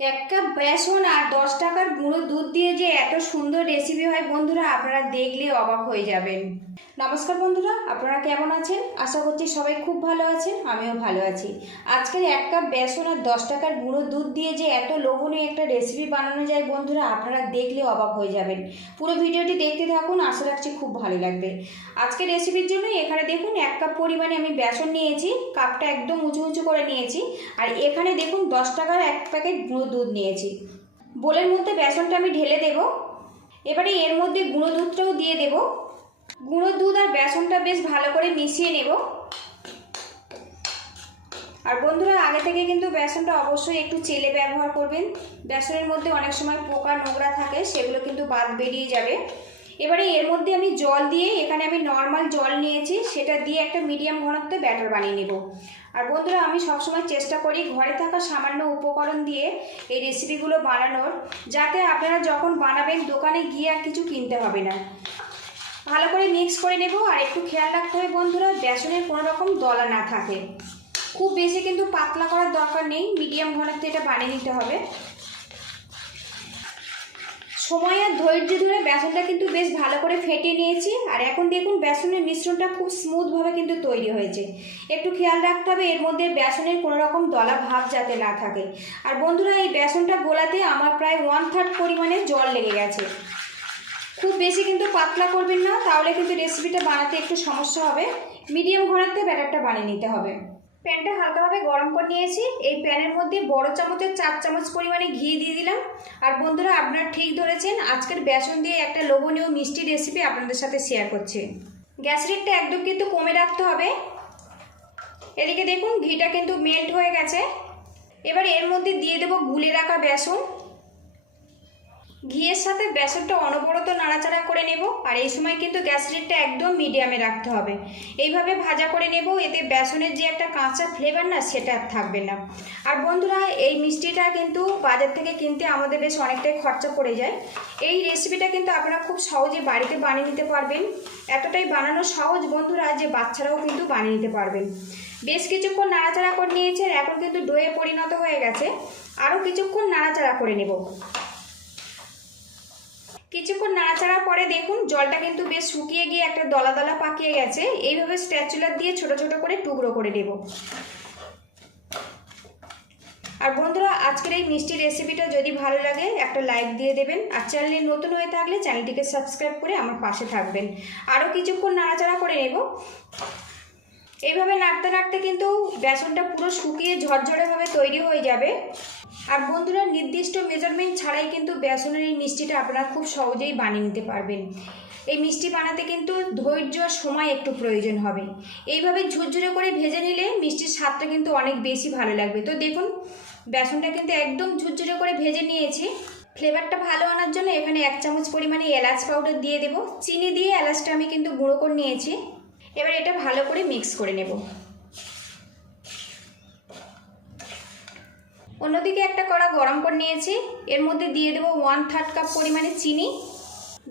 এক কাপ বেসন আর 10 টাকার গুঁড়ো দুধ দিয়ে যে এত সুন্দর রেসিপি হয় বন্ধুরা, আপনারা দেখলে অবাক হয়ে যাবেন। নমস্কার বন্ধুরা, আপনারা কেমন আছেন? আশা করছি সবাই খুব ভালো আছেন, আমিও ভালো আছি। আজকের এক কাপ বেসন আর 10 টাকার গুঁড়ো দুধ দিয়ে যে এত লোভনীয় একটা রেসিপি বানানো যায় বন্ধুরা, আপনারা দেখলে অবাক হয়ে যাবেন। পুরো ভিডিওটি দেখতে থাকুন, আশা রাখছি খুব ভালো লাগবে। আজকের রেসিপির জন্য এখানে দেখুন এক কাপ পরিমাণে আমি বেসন নিয়েছি, কাপটা একদম উঁচু উঁচু করে নিয়েছি। আর এখানে দেখুন 10 টাকার এক প্যাকেট গুঁড়ো দুধ নিয়েছি। বোলের মধ্যে বেসনটা আমি ঢেলে দেব। এবারে এর মধ্যে গুঁড়ো দুধটাও দিয়ে দেব। গুঁড়ো দুধ আর বেসনটা বেশ ভালো করে মিশিয়ে নেব। আর বন্ধুরা, আগে থেকে কিন্তু বেসনটা অবশ্যই একটু চেলে ব্যবহার করবেন। বেসনের মধ্যে অনেক সময় পোকা নোংরা থাকে, সেগুলো কিন্তু বাদ বেরিয়ে যাবে। এবারে এর মধ্যে আমি জল দিয়ে, এখানে আমি নর্মাল জল নিয়েছি, সেটা দিয়ে একটা মিডিয়াম ঘনত্বে ব্যাটার বানিয়ে নেব। আর বন্ধুরা, আমি সবসময় চেষ্টা করি ঘরে থাকা সামান্য উপকরণ দিয়ে এই রেসিপিগুলো বানানোর, যাতে আপনারা যখন বানাবেন দোকানে গিয়ে আর কিছু কিনতে হবে না। ভালো করে মিক্স করে নেব। আর একটু খেয়াল রাখতে হবে বন্ধুরা, বেসনের কোনো রকম দলা না থাকে। খুব বেশি কিন্তু পাতলা করার দরকার নেই, মিডিয়াম ঘনত্বে এটা বানিয়ে নিতে হবে। সময় আর ধৈর্য ধরে বেসনটা কিন্তু বেশ ভালো করে ফেটিয়ে নিয়েছি। আর এখন দেখুন বেসনের মিশ্রণটা খুব স্মুথভাবে কিন্তু তৈরি হয়েছে। একটু খেয়াল রাখতে হবে এর মধ্যে বেসনের কোনো রকম দলা ভাব যাতে না থাকে। আর বন্ধুরা, এই বেসনটা গোলাতে আমার প্রায় 1/3 পরিমাণে জল লেগে গেছে। খুব বেশি কিন্তু পাতলা করবেন না, তাহলে কিন্তু রেসিপিটা বানাতে একটু সমস্যা হবে। মিডিয়াম ঘনত্বে ব্যাটারটা বানিয়ে নিতে হবে। প্যানটা হালকাভাবে গরম করে নিয়েছি। এই প্যানের মধ্যে বড় চামচের 4 চামচ পরিমাণে ঘি দিয়ে দিলাম। আর বন্ধুরা, আপনারা ঠিক ধরেছেন, আজকের বেসন দিয়ে একটা লোভনীয় মিষ্টি রেসিপি আপনাদের সাথে শেয়ার করছি। গ্যাস রেটটা একদম কিন্তু কমে রাখতে হবে। এদিকে দেখুন ঘিটা কিন্তু মেল্ট হয়ে গেছে। এবার এর মধ্যে দিয়ে দেবো গুলে রাখা বেসন। ঘিয়ের সাথে বেসনটা অনবরত নাড়াচাড়া করে নেব। আর এই সময় কিন্তু গ্যাস রেটটা একদম মিডিয়ামে রাখতে হবে। এইভাবে ভাজা করে নেব, এতে বেসনের যে একটা কাঁচা ফ্লেভার না, সেটা আর থাকবে না। আর বন্ধুরা, এই মিষ্টিটা কিন্তু বাজার থেকে কিনতে আমাদের বেশ অনেকটাই খরচা পড়ে যায়। এই রেসিপিটা কিন্তু আপনারা খুব সহজে বাড়িতে বানিয়ে নিতে পারবেন। এতটাই বানানো সহজ বন্ধুরা যে বাচ্চারাও কিন্তু বানিয়ে নিতে পারবেন। বেশ কিছুক্ষণ নাড়াচাড়া করে নিয়েছে, এখন কিন্তু ডোয়ে পরিণত হয়ে গেছে। আরও কিছুক্ষণ নাড়াচাড়া করে নেব। কিছুক্ষণ নাড়াচাড়ার পরে দেখুন জলটা কিন্তু বেশ শুকিয়ে গিয়ে একটা দলা দলা পাকিয়ে গেছে। এইভাবে স্প্যাচুলা দিয়ে ছোট ছোট করে টুকরো করে দেব। আর বন্ধুরা, আজকের এই মিষ্টি রেসিপিটা যদি ভালো লাগে একটা লাইক দিয়ে দেবেন। আর চ্যানেলে নতুন হয়ে থাকলে চ্যানেলটিকে সাবস্ক্রাইব করে আমার পাশে থাকবেন। আরও কিছুক্ষণ নাড়াচাড়া করে নেব। এইভাবে নাড়তে নাড়তে কিন্তু বেসনটা পুরো শুকিয়ে ঝরঝরেভাবে তৈরি হয়ে যাবে। আর বন্ধুরা, নির্দিষ্ট মেজারমেন্ট ছাড়াই কিন্তু বেসনের এই মিষ্টিটা আপনারা খুব সহজেই বানিয়ে নিতে পারবেন। এই মিষ্টি বানাতে কিন্তু ধৈর্য আর সময় একটু প্রয়োজন হবে। এইভাবে ঝুরঝুরে করে ভেজে নিলে মিষ্টির স্বাদটা কিন্তু অনেক বেশি ভালো লাগবে। তো দেখুন বেসনটা কিন্তু একদম ঝুরঝুরে করে ভেজে নিয়েছি। ফ্লেভারটা ভালো আনার জন্য এখানে 1 চামচ পরিমাণে এলাচ পাউডার দিয়ে দেব। চিনি দিয়ে এলাচটা আমি কিন্তু গুঁড়ো করে নিয়েছি। এবার এটা ভালো করে মিক্স করে নেব। অন্যদিকে একটা কড়া গরম করে নিয়েছি। এর মধ্যে দিয়ে দেবো 1/3 কাপ পরিমাণে চিনি,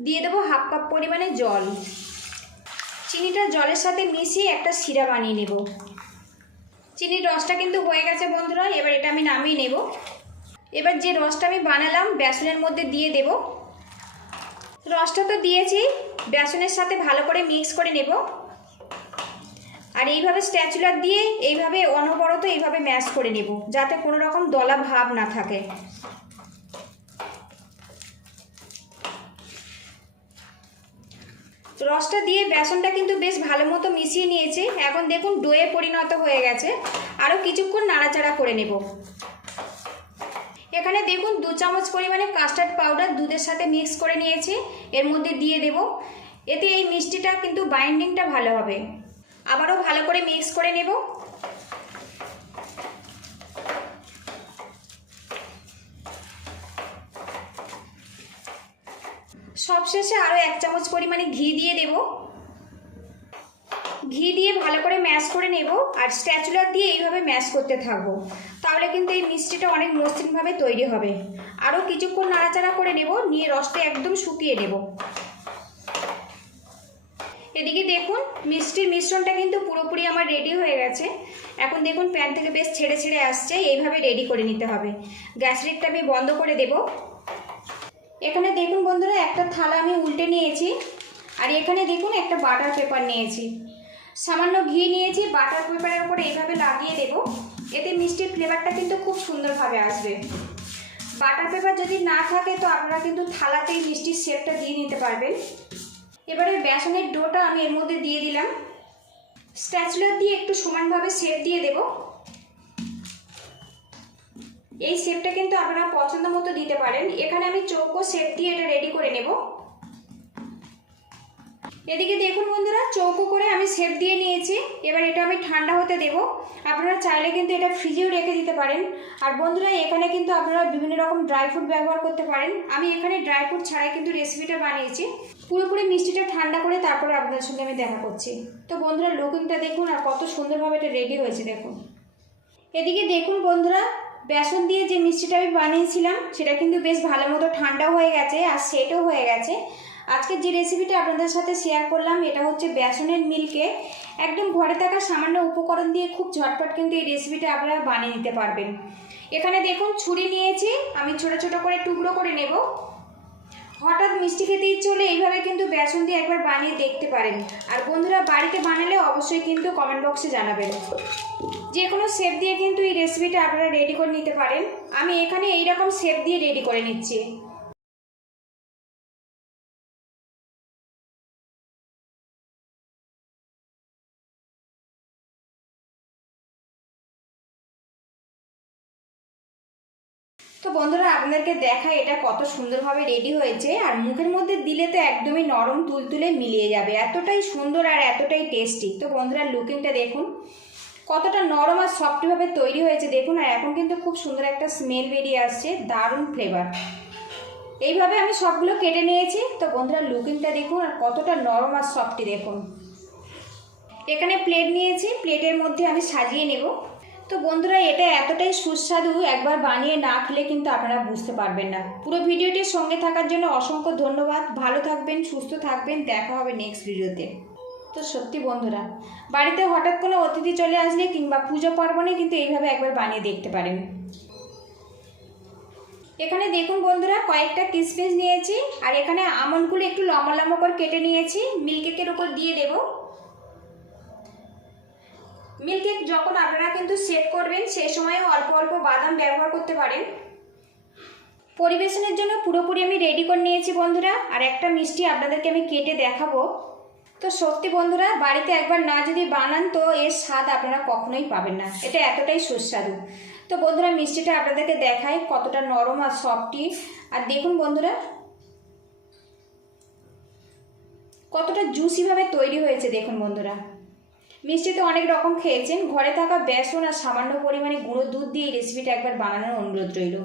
দিয়ে দেবো 1/2 কাপ পরিমাণে জল। চিনিটা জলের সাথে মিশিয়ে একটা শিরা বানিয়ে নেব। চিনির রসটা কিন্তু হয়ে গেছে বন্ধুরা, এবার এটা আমি নামিয়ে নেব। এবার যে রসটা আমি বানালাম বেসনের মধ্যে দিয়ে দেব। রসটা তো দিয়েছি, বেসনের সাথে ভালো করে মিক্স করে নেব। আর এইভাবে স্প্যাচুলা দিয়ে এইভাবে অনবরত এইভাবে ম্যাশ করে নেব, যাতে কোনো রকম দলা ভাব না থাকে। রসটা দিয়ে বেসনটা কিন্তু বেশ ভালো মতো মিশিয়ে নিয়েছি। এখন দেখুন ডোয়ে পরিণত হয়ে গেছে। আরও কিছুক্ষণ নাড়াচাড়া করে নেব। এখানে দেখুন 2 চামচ পরিমাণে কাস্টার্ড পাউডার দুধের সাথে মিক্স করে নিয়েছি, এর মধ্যে দিয়ে দেব। এতে এই মিষ্টিটা কিন্তু বাইন্ডিংটা ভালো হবে। আবারও ভালো করে মিক্স করে নেব। সবশেষে আরও 1 চামচ পরিমাণে ঘি দিয়ে দেব। ঘি দিয়ে ভালো করে ম্যাশ করে নেব। আর স্প্যাচুলা দিয়ে এইভাবে ম্যাশ করতে থাকবো, তাহলে কিন্তু এই মিষ্টিটা অনেক মসৃণভাবে তৈরি হবে। আরও কিছুক্ষণ নাড়াচাড়া করে নেব, নিয়ে রসটা একদম শুকিয়ে নেব। এদিকে দেখুন মিষ্টির মিশ্রণটা কিন্তু পুরোপুরি আমার রেডি হয়ে গেছে। এখন দেখুন প্যান থেকে বেশ ছেড়ে ছেড়ে আসছে, এইভাবে রেডি করে নিতে হবে। গ্যাস লিডটা আমি বন্ধ করে দেব। এখানে দেখুন বন্ধুরা একটা থালা আমি উল্টে নিয়েছি, আর এখানে দেখুন একটা বাটার পেপার নিয়েছি, সামান্য ঘি নিয়েছি, বাটার পেপারের উপরে এইভাবে লাগিয়ে দেব। এতে মিষ্টির ফ্লেভারটা কিন্তু খুব সুন্দরভাবে আসবে। বাটার পেপার যদি না থাকে তো আপনারা কিন্তু থালাতেই মিষ্টির শেপটা দিয়ে নিতে পারবেন। এবারে বেসনের ডোটা আমি এর মধ্যে দিয়ে দিলাম, স্প্যাচুলা দিয়ে একটু সমানভাবে শেপ দিয়ে দেব। এই শেপটা কিন্তু আপনারা পছন্দ মতো দিতে পারেন। এখানে আমি চৌকো শেপ দিয়ে এটা রেডি করে নেব। এদিকে দেখুন বন্ধুরা চৌকো করে আমি শেপ দিয়ে নিয়েছি। এবার এটা আমি ঠান্ডা হতে দেব। আপনারা চাইলে কিন্তু এটা ফ্রিজেও রেখে দিতে পারেন। আর বন্ধুরা এখানে কিন্তু আপনারা বিভিন্ন রকম ড্রাই ফ্রুট ব্যবহার করতে পারেন। আমি এখানে ড্রাই ফ্রুট ছাড়াই কিন্তু রেসিপিটা বানিয়েছি। পুরোপুরি মিষ্টিটা ঠান্ডা করে তারপরে আপনাদের সঙ্গে আমি দেখা করছি। তো বন্ধুরা লুকিংটা দেখুন আর কত সুন্দরভাবে এটা রেডি হয়েছে দেখুন। এদিকে দেখুন বন্ধুরা বেসন দিয়ে যে মিষ্টিটা আমি বানিয়েছিলাম সেটা কিন্তু বেশ ভালো মতো ঠান্ডা হয়ে গেছে আর সেটও হয়ে গেছে। আজকে যে রেসিপিটা আপনাদের সাথে শেয়ার করলাম এটা হচ্ছে বেসনের মিল্কে। একদম ঘরে থাকা সামান্য উপকরণ দিয়ে খুব ঝটপট কিন্তু এই রেসিপিটা আপনারা বানিয়ে নিতে পারবেন। এখানে দেখুন ছুরি নিয়েছি, আমি ছোট ছোট করে টুকরো করে নেব। হঠাৎ মিষ্টি খেতে ইচ্ছে হলে এইভাবে কিন্তু বেসন দিয়ে একবার বানিয়ে দেখতে পারেন। আর বন্ধুরা বাড়িতে বানালে অবশ্যই কিন্তু কমেন্ট বক্সে জানাবেন। যে কোনো শেপ দিয়ে কিন্তু এই রেসিপিটা আপনারা রেডি করে নিতে পারেন। আমি এখানে এইরকম শেপ দিয়ে রেডি করে নিচ্ছি। তো বন্ধুরা আপনাদেরকে দেখা এটা কত সুন্দরভাবে রেডি হয়েছে। আর মুখের মধ্যে দিলে তো একদমই নরম তুলতুলে মিলিয়ে যাবে, এতটাই সুন্দর আর এতটাই টেস্টি। তো বন্ধুরা লুকিংটা দেখুন কতটা নরম আর সফটভাবে তৈরি হয়েছে দেখুন। আর এখন কিন্তু খুব সুন্দর একটা স্মেল বেরিয়ে আসছে, দারুণ ফ্লেভার। এইভাবে আমি সবগুলো কেটে নিয়েছি। তো বন্ধুরা লুকিংটা দেখুন আর কতটা নরম আর সফটি দেখুন। এখানে প্লেট নিয়েছি, প্লেটের মধ্যে আমি সাজিয়ে নেব। তো বন্ধুরা এটা এতটাই সুস্বাদু, একবার বানিয়ে না খেলে কিন্তু আপনারা বুঝতে পারবেন না। পুরো ভিডিওটির সঙ্গে থাকার জন্য অসংখ্য ধন্যবাদ। ভালো থাকবেন, সুস্থ থাকবেন, দেখা হবে নেক্সট ভিডিওতে। তো সত্যি বন্ধুরা বাড়িতে হঠাৎ কোনো অতিথি চলে আসলে কিংবা পুজো পার্বণে কিন্তু এইভাবে একবার বানিয়ে দেখতে পারেন। এখানে দেখুন বন্ধুরা কয়েকটা কিশমিশ নিয়েছি, আর এখানে আমন্ডগুলো একটু লম্বা লম্বা করে কেটে নিয়েছি, মিল্ক কেকের উপর দিয়ে দেব। মিল্ক কেক যখন আপনারা কিন্তু সেট করবেন সেই সময় অল্প অল্প বাদাম ব্যবহার করতে পারেন। পরিবেশনের জন্য পুরোপুরি আমি রেডি করে নিয়েছি বন্ধুরা। আর একটা মিষ্টি আপনাদেরকে আমি কেটে দেখাবো। তো সত্যি বন্ধুরা বাড়িতে একবার না যদি বানান তো এর স্বাদ আপনারা কখনোই পাবেন না, এটা এতটাই সুস্বাদু। তো বন্ধুরা মিষ্টিটা আপনাদেরকে দেখাই কতটা নরম আর সফটি। আর দেখুন বন্ধুরা কতটা জুসিভাবে তৈরি হয়েছে দেখুন বন্ধুরা। মিষ্টি তো অনেক রকম খেয়েছেন, ঘরে থাকা বেসন আর সামান্য পরিমাণে গুঁড়ো দুধ দিয়ে এই রেসিপিটা একবার বানানোর অনুরোধ রইল।